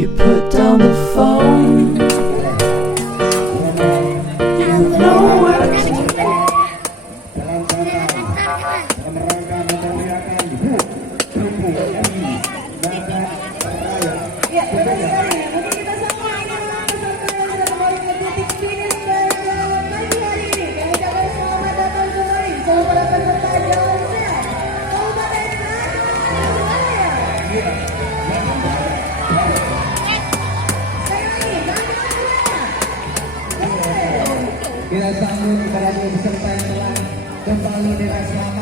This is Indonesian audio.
You put down the phone. You have nowhere to go. Kita sambut para peserta yang telah kembali dengan selamat.